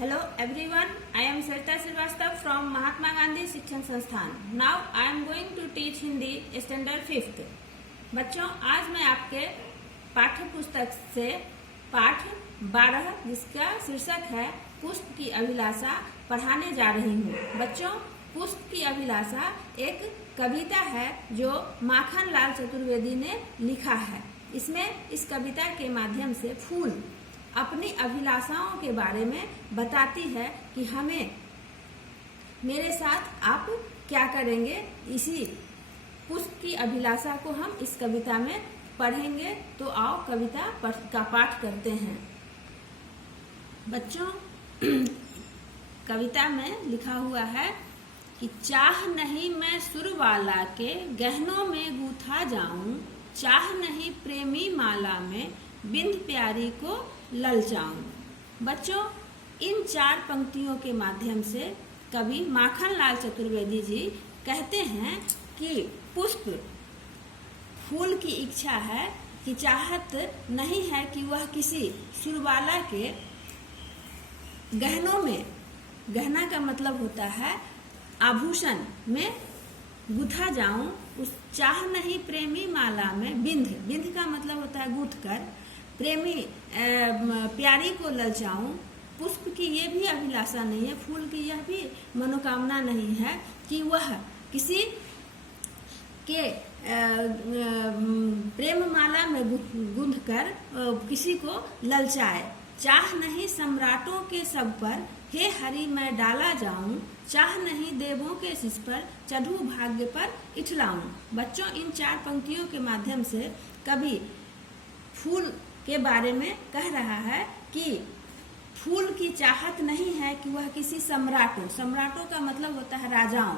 Hello everyone, I am Sarita Srivastava from Mahatma Gandhi शिक्षण संस्थान. Now I am going to teach Hindi standard 5th. बच्चों, आज मैं आपके पाठ्य पुस्तक से पाठ 12 जिसका शीर्षक है पुष्प की अभिलाषा पढ़ाने जा रही हूँ. बच्चों, पुष्प की अभिलाषा एक कविता है जो माखन लाल चतुर्वेदी ने लिखा है. इसमें इस कविता के माध्यम से फूल अपनी अभिलाषाओं के बारे में बताती है कि हमें मेरे साथ आप क्या करेंगे. इसी पुष्प की अभिलाषा को हम इस कविता में पढ़ेंगे. तो आओ कविता का पाठ करते हैं. बच्चों, कविता में लिखा हुआ है कि चाह नहीं मैं सुर वाला के गहनों में गूथा जाऊं, चाह नहीं प्रेमी माला में बिंद प्यारी को ललचाऊं. बच्चों, इन 4 पंक्तियों के माध्यम से कवि माखन लाल चतुर्वेदी जी कहते हैं कि पुष्प फूल की इच्छा है कि चाहत नहीं है कि वह किसी सुरबाला के गहनों में, गहना का मतलब होता है आभूषण में गुथा जाऊं. उस चाह नहीं प्रेमी माला में बिंद का मतलब होता है गूथ कर, प्रेमी प्यारी को ललचाऊं. पुष्प की ये भी अभिलाषा नहीं है, फूल की यह भी मनोकामना नहीं है कि वह किसी के प्रेम माला में गूंथ कर किसी को ललचाए. चाह नहीं सम्राटों के सब पर हे हरि मैं डाला जाऊं, चाह नहीं देवों के शीश पर चढ़ूं भाग्य पर इठलाऊं. बच्चों, इन 4 पंक्तियों के माध्यम से कवि फूल के बारे में कह रहा है कि फूल की चाहत नहीं है कि वह किसी सम्राटों का मतलब होता है राजाओं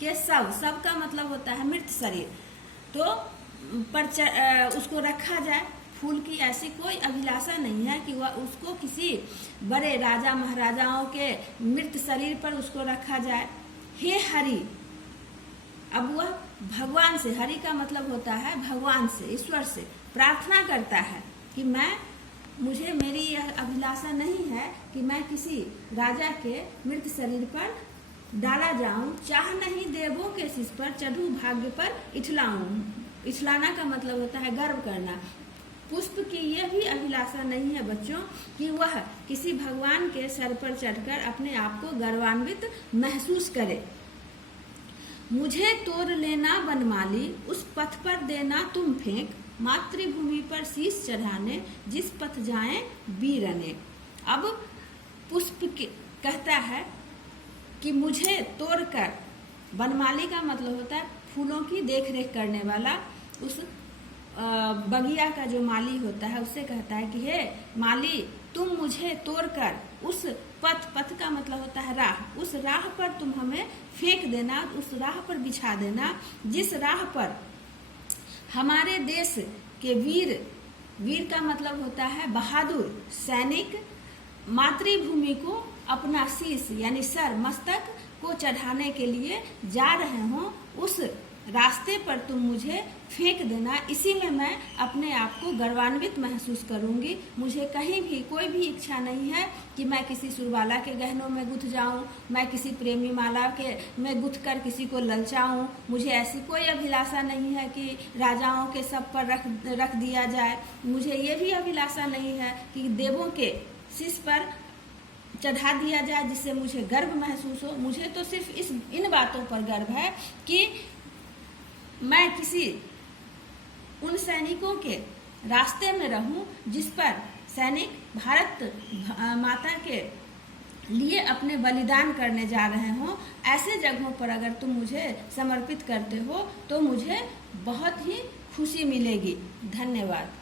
के, सब का मतलब होता है मृत शरीर, तो पर उसको रखा जाए. फूल की ऐसी कोई अभिलाषा नहीं है कि वह उसको किसी बड़े राजा महाराजाओं के मृत शरीर पर उसको रखा जाए. हे हरि, अब वह भगवान से, हरि का मतलब होता है भगवान से, ईश्वर से प्रार्थना करता है कि मुझे मेरी यह अभिलाषा नहीं है कि मैं किसी राजा के मृत शरीर पर डाला जाऊं. चाह नहीं देवों के शीश पर चढ़ूं भाग्य पर इठलाऊं. इठलाना का मतलब होता है गर्व करना. पुष्प की यह भी अभिलाषा नहीं है बच्चों कि वह किसी भगवान के सर पर चढ़कर अपने आप को गर्वान्वित महसूस करे. मुझे तोड़ लेना वनमाली, उस पथ पर देना तुम फेंक, मातृभूमि पर शीश चढ़ाने जिस पथ जाएं वीरने. अब पुष्प कहता है कि मुझे तोड़कर, वनमाली का मतलब होता है फूलों की देखरेख करने वाला, उस बगिया का जो माली होता है उससे कहता है कि हे माली, तुम मुझे तोड़कर उस पथ का मतलब होता है राह, उस राह पर तुम हमें फेंक देना, उस राह पर बिछा देना जिस राह पर हमारे देश के वीर का मतलब होता है बहादुर सैनिक मातृभूमि को अपना शीश यानी सर, मस्तक को चढ़ाने के लिए जा रहे हों, उस रास्ते पर तुम मुझे फेंक देना. इसीलिए मैं अपने आप को गर्वान्वित महसूस करूंगी. मुझे कहीं भी कोई भी इच्छा नहीं है कि मैं किसी सुरबाला के गहनों में गुथ जाऊं, मैं किसी प्रेमी माला के में गुथ कर किसी को ललचाऊं. मुझे ऐसी कोई अभिलाषा नहीं है कि राजाओं के सब पर रख दिया जाए. मुझे ये भी अभिलाषा नहीं है कि देवों के शीश पर चढ़ा दिया जाए जिससे मुझे गर्व महसूस हो. मुझे तो सिर्फ इन बातों पर गर्व है कि मैं किसी उन सैनिकों के रास्ते में रहूं जिस पर सैनिक भारत माता के लिए अपने बलिदान करने जा रहे हों. ऐसे जगहों पर अगर तुम मुझे समर्पित करते हो तो मुझे बहुत ही खुशी मिलेगी. धन्यवाद.